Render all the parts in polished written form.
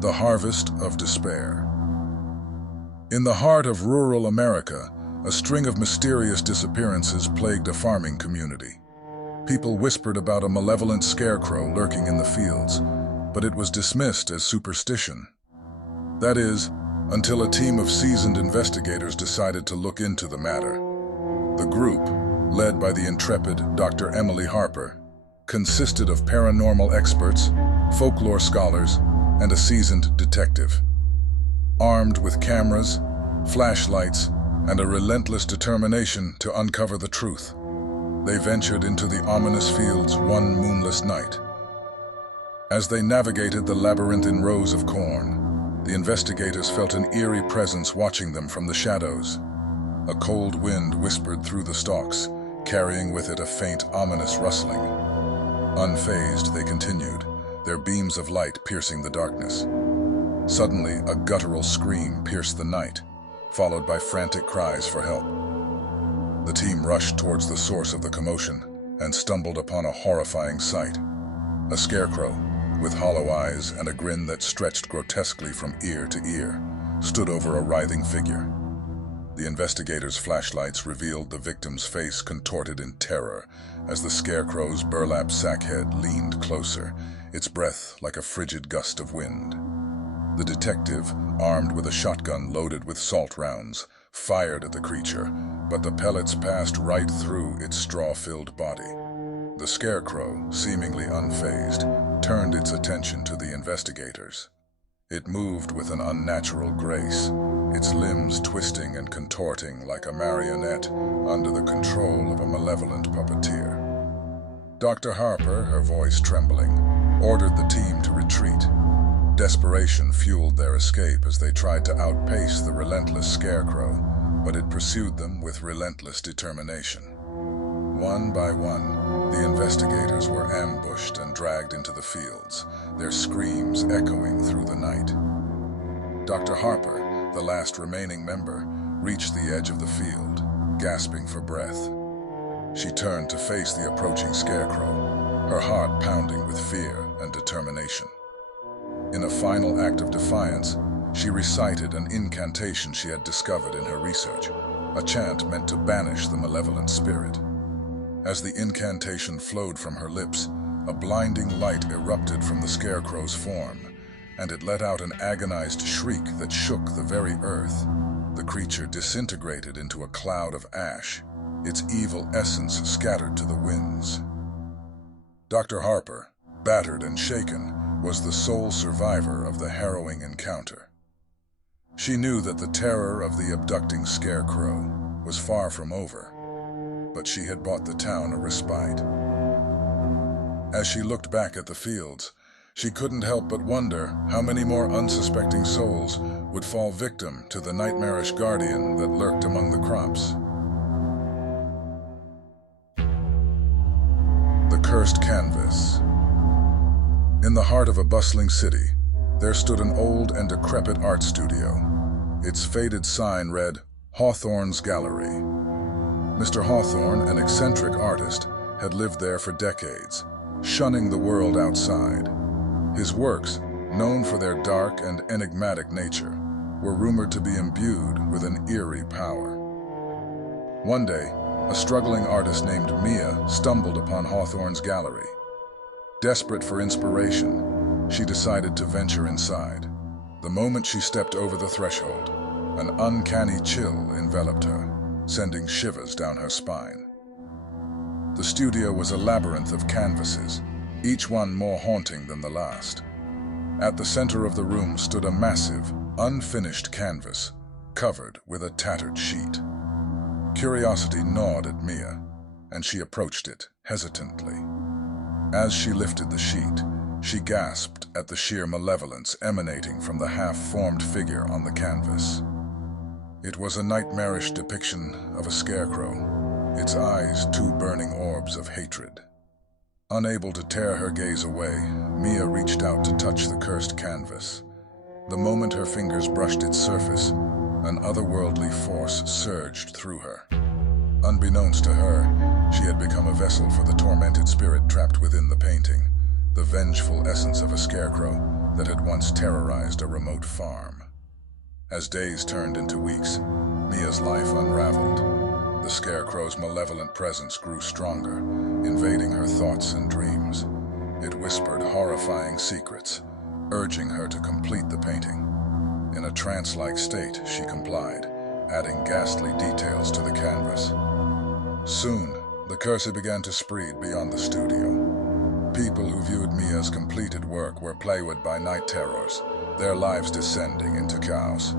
The Harvest of Despair. In the heart of rural America, a string of mysterious disappearances plagued a farming community. People whispered about a malevolent scarecrow lurking in the fields, but it was dismissed as superstition. That is, until a team of seasoned investigators decided to look into the matter. The group, led by the intrepid Dr. Emily Harper, consisted of paranormal experts, folklore scholars, and a seasoned detective. Armed with cameras, flashlights, and a relentless determination to uncover the truth, they ventured into the ominous fields one moonless night. As they navigated the labyrinthine rows of corn, the investigators felt an eerie presence watching them from the shadows. A cold wind whispered through the stalks, carrying with it a faint, ominous rustling. Unfazed, they continued, their beams of light piercing the darkness. Suddenly, a guttural scream pierced the night, followed by frantic cries for help. The team rushed towards the source of the commotion and stumbled upon a horrifying sight. A scarecrow, with hollow eyes and a grin that stretched grotesquely from ear to ear, stood over a writhing figure. The investigators' flashlights revealed the victim's face contorted in terror as the scarecrow's burlap sack head leaned closer, its breath like a frigid gust of wind. The detective, armed with a shotgun loaded with salt rounds, fired at the creature, but the pellets passed right through its straw-filled body. The scarecrow, seemingly unfazed, turned its attention to the investigators. It moved with an unnatural grace, its limbs twisting and contorting like a marionette under the control of a malevolent puppeteer. Dr. Harper, her voice trembling, ordered the team to retreat. Desperation fueled their escape as they tried to outpace the relentless scarecrow, but it pursued them with relentless determination. One by one, the investigators were ambushed and dragged into the fields, their screams echoing through the night. Dr. Harper, the last remaining member, reached the edge of the field, gasping for breath. She turned to face the approaching scarecrow, her heart pounding with fear and determination. In a final act of defiance, she recited an incantation she had discovered in her research, a chant meant to banish the malevolent spirit. As the incantation flowed from her lips, a blinding light erupted from the scarecrow's form, and it let out an agonized shriek that shook the very earth. The creature disintegrated into a cloud of ash, its evil essence scattered to the winds. Dr. Harper, battered and shaken, was the sole survivor of the harrowing encounter. She knew that the terror of the abducting scarecrow was far from over, but she had bought the town a respite. As she looked back at the fields, she couldn't help but wonder how many more unsuspecting souls would fall victim to the nightmarish guardian that lurked among the crops. The Cursed Canvas. In the heart of a bustling city, there stood an old and decrepit art studio. Its faded sign read, Hawthorne's Gallery. Mr. Hawthorne, an eccentric artist, had lived there for decades, shunning the world outside. His works, known for their dark and enigmatic nature, were rumored to be imbued with an eerie power. One day, a struggling artist named Mia stumbled upon Hawthorne's gallery. Desperate for inspiration, she decided to venture inside. The moment she stepped over the threshold, an uncanny chill enveloped her, sending shivers down her spine. The studio was a labyrinth of canvases, each one more haunting than the last. At the center of the room stood a massive, unfinished canvas, covered with a tattered sheet. Curiosity gnawed at Mia, and she approached it hesitantly. As she lifted the sheet, she gasped at the sheer malevolence emanating from the half-formed figure on the canvas. It was a nightmarish depiction of a scarecrow, its eyes two burning orbs of hatred. Unable to tear her gaze away, Mia reached out to touch the cursed canvas. The moment her fingers brushed its surface, an otherworldly force surged through her. Unbeknownst to her, she had become a vessel for the tormented spirit trapped within the painting, the vengeful essence of a scarecrow, that had once terrorized a remote farm. As days turned into weeks, Mia's life unraveled. The Scarecrow's malevolent presence grew stronger, invading her thoughts and dreams. It whispered horrifying secrets, urging her to complete the painting. In a trance-like state, she complied, adding ghastly details to the canvas. Soon, the curse began to spread beyond the studio. People who viewed Mia's completed work were plagued by night terrors, their lives descending into chaos.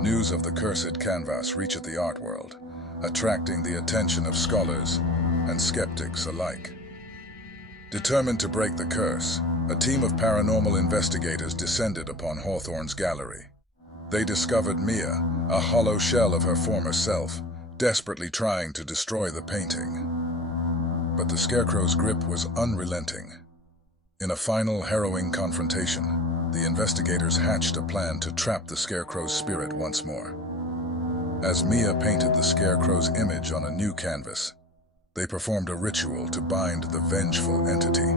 News of the cursed canvas reached the art world, attracting the attention of scholars and skeptics alike. Determined to break the curse, a team of paranormal investigators descended upon Hawthorne's gallery. They discovered Mia, a hollow shell of her former self, desperately trying to destroy the painting. But the Scarecrow's grip was unrelenting. In a final, harrowing confrontation, the investigators hatched a plan to trap the Scarecrow's spirit once more. As Mia painted the Scarecrow's image on a new canvas, they performed a ritual to bind the vengeful entity.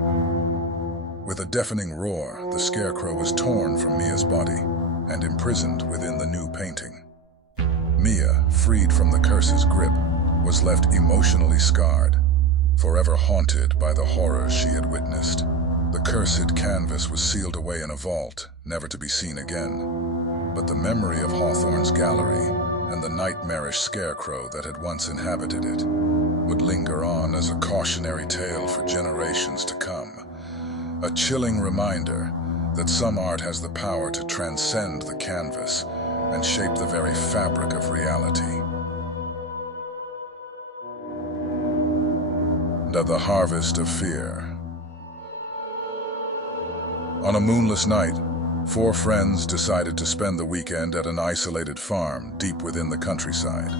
With a deafening roar, the Scarecrow was torn from Mia's body and imprisoned within the new painting. Mia, freed from the curse's grip, was left emotionally scarred, forever haunted by the horrors she had witnessed. The cursed canvas was sealed away in a vault, never to be seen again. But the memory of Hawthorne's gallery and the nightmarish Scarecrow that had once inhabited it would linger on as a cautionary tale for generations to come. A chilling reminder that some art has the power to transcend the canvas and shape the very fabric of reality. The harvest of fear. On a moonless night, 4 friends decided to spend the weekend at an isolated farm deep within the countryside.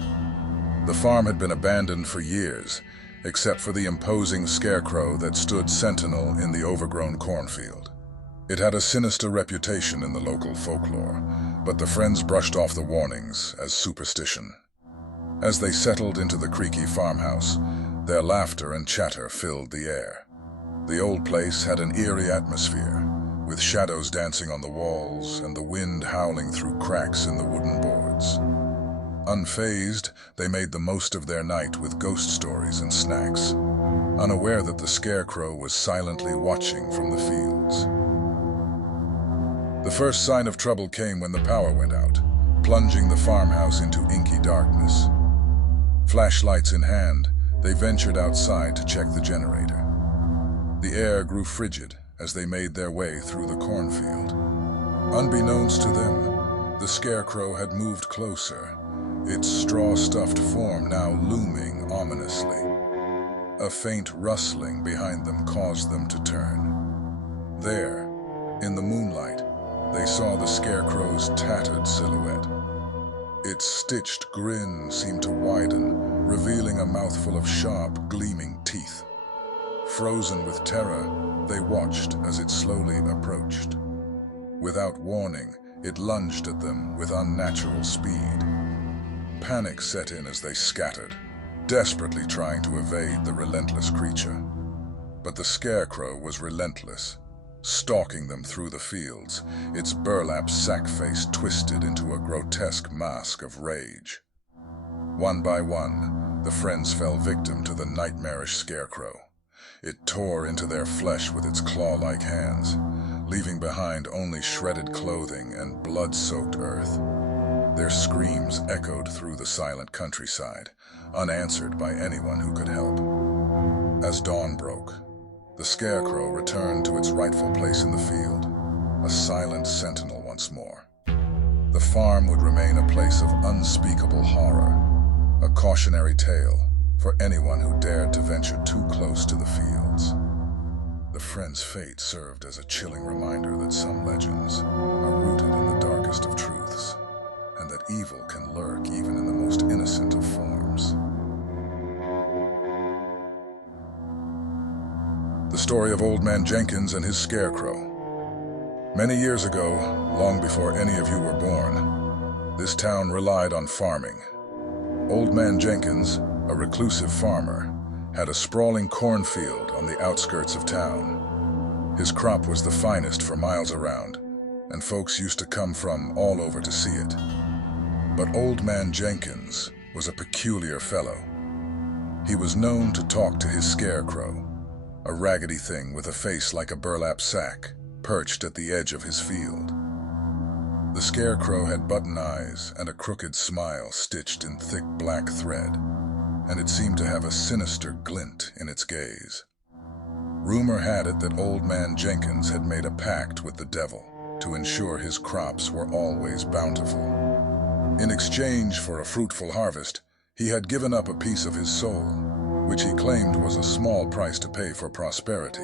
The farm had been abandoned for years, except for the imposing Scarecrow that stood sentinel in the overgrown cornfield. It had a sinister reputation in the local folklore, but the friends brushed off the warnings as superstition. As they settled into the creaky farmhouse, their laughter and chatter filled the air. The old place had an eerie atmosphere, with shadows dancing on the walls and the wind howling through cracks in the wooden boards. Unfazed, they made the most of their night with ghost stories and snacks, unaware that the Scarecrow was silently watching from the fields. The first sign of trouble came when the power went out, plunging the farmhouse into inky darkness. Flashlights in hand, they ventured outside to check the generator. The air grew frigid as they made their way through the cornfield. Unbeknownst to them, the Scarecrow had moved closer, its straw-stuffed form now looming ominously. A faint rustling behind them caused them to turn. There, in the moonlight, they saw the Scarecrow's tattered silhouette. Its stitched grin seemed to widen, revealing a mouthful of sharp, gleaming teeth. Frozen with terror, they watched as it slowly approached. Without warning, it lunged at them with unnatural speed. Panic set in as they scattered, desperately trying to evade the relentless creature. But the Scarecrow was relentless, stalking them through the fields, its burlap sack face twisted into a grotesque mask of rage. One by one, the friends fell victim to the nightmarish Scarecrow. It tore into their flesh with its claw-like hands, leaving behind only shredded clothing and blood-soaked earth. Their screams echoed through the silent countryside, unanswered by anyone who could help. As dawn broke, the Scarecrow returned to its rightful place in the field, a silent sentinel once more. The farm would remain a place of unspeakable horror, a cautionary tale for anyone who dared to venture too close to the fields. The friends' fate served as a chilling reminder that some legends are rooted in the darkest of truths, and that evil can lurk even in the most innocent of forms. The story of Old Man Jenkins and his Scarecrow. Many years ago, long before any of you were born, this town relied on farming. Old Man Jenkins, a reclusive farmer, had a sprawling cornfield on the outskirts of town. His crop was the finest for miles around, and folks used to come from all over to see it. But Old Man Jenkins was a peculiar fellow. He was known to talk to his scarecrow, a raggedy thing with a face like a burlap sack, perched at the edge of his field. The scarecrow had button eyes and a crooked smile stitched in thick black thread, and it seemed to have a sinister glint in its gaze. Rumor had it that Old Man Jenkins had made a pact with the devil to ensure his crops were always bountiful. In exchange for a fruitful harvest, he had given up a piece of his soul, which he claimed was a small price to pay for prosperity.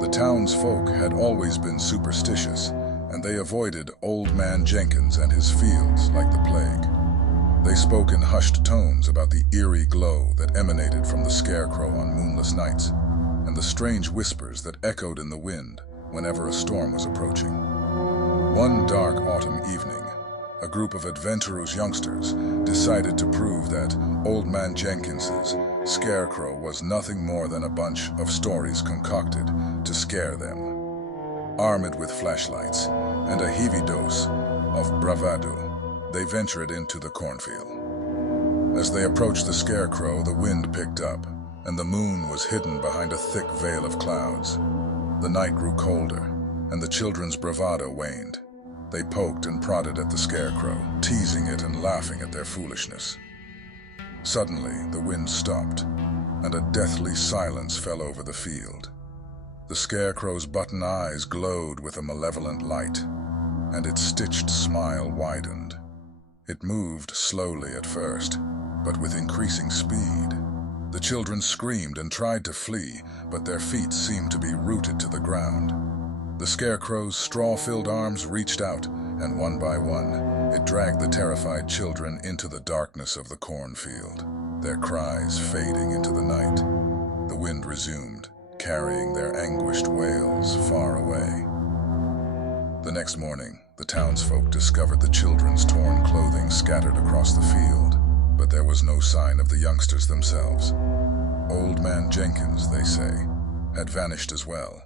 The townsfolk had always been superstitious, and they avoided Old Man Jenkins and his fields like the plague. They spoke in hushed tones about the eerie glow that emanated from the scarecrow on moonless nights, and the strange whispers that echoed in the wind whenever a storm was approaching. One dark autumn evening, a group of adventurous youngsters decided to prove that Old Man Jenkins's scarecrow was nothing more than a bunch of stories concocted to scare them. Armed with flashlights and a heavy dose of bravado, they ventured into the cornfield. As they approached the scarecrow, the wind picked up, and the moon was hidden behind a thick veil of clouds. The night grew colder, and the children's bravado waned. They poked and prodded at the scarecrow, teasing it and laughing at their foolishness. Suddenly, the wind stopped, and a deathly silence fell over the field. The scarecrow's button eyes glowed with a malevolent light, and its stitched smile widened. It moved slowly at first, but with increasing speed. The children screamed and tried to flee, but their feet seemed to be rooted to the ground. The scarecrow's straw-filled arms reached out, and one by one, it dragged the terrified children into the darkness of the cornfield, their cries fading into the night. The wind resumed, carrying their anguished wails far away. The next morning, the townsfolk discovered the children's torn clothing scattered across the field, but there was no sign of the youngsters themselves. Old Man Jenkins, they say, had vanished as well,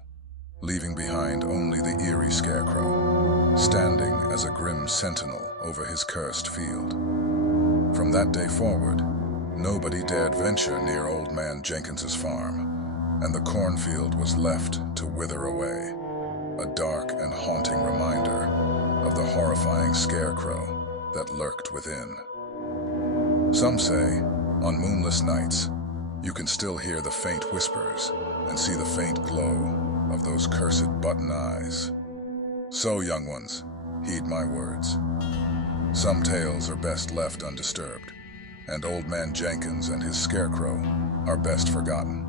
leaving behind only the eerie scarecrow, standing as a grim sentinel over his cursed field. From that day forward, nobody dared venture near Old Man Jenkins's farm, and the cornfield was left to wither away, a dark and haunting reminder of the horrifying scarecrow that lurked within. Some say, on moonless nights, you can still hear the faint whispers and see the faint glow of those cursed button eyes. So, young ones, heed my words. Some tales are best left undisturbed, and Old Man Jenkins and his scarecrow are best forgotten.